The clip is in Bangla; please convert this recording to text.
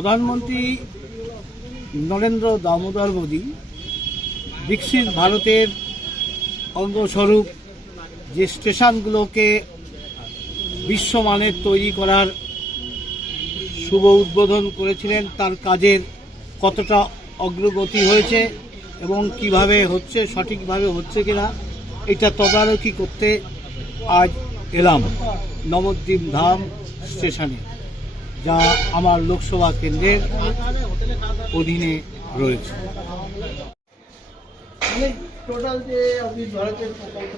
প্রধানমন্ত্রী নরেন্দ্র দামোদর মোদী বিকশিত ভারতের অঙ্গস্বরূপ যে স্টেশনগুলোকে বিশ্বমানের তৈরি করার শুভ উদ্বোধন করেছিলেন, তার কাজের কতটা অগ্রগতি হয়েছে এবং কিভাবে হচ্ছে, সঠিকভাবে হচ্ছে কিনা এটা তদারকি করতে আজ এলাম নবদ্বীপ ধাম স্টেশনে, যা আমার লোকসভা কেন্দ্রের অধীনে রয়েছে। টোটাল যে ভারতের প্রকল্প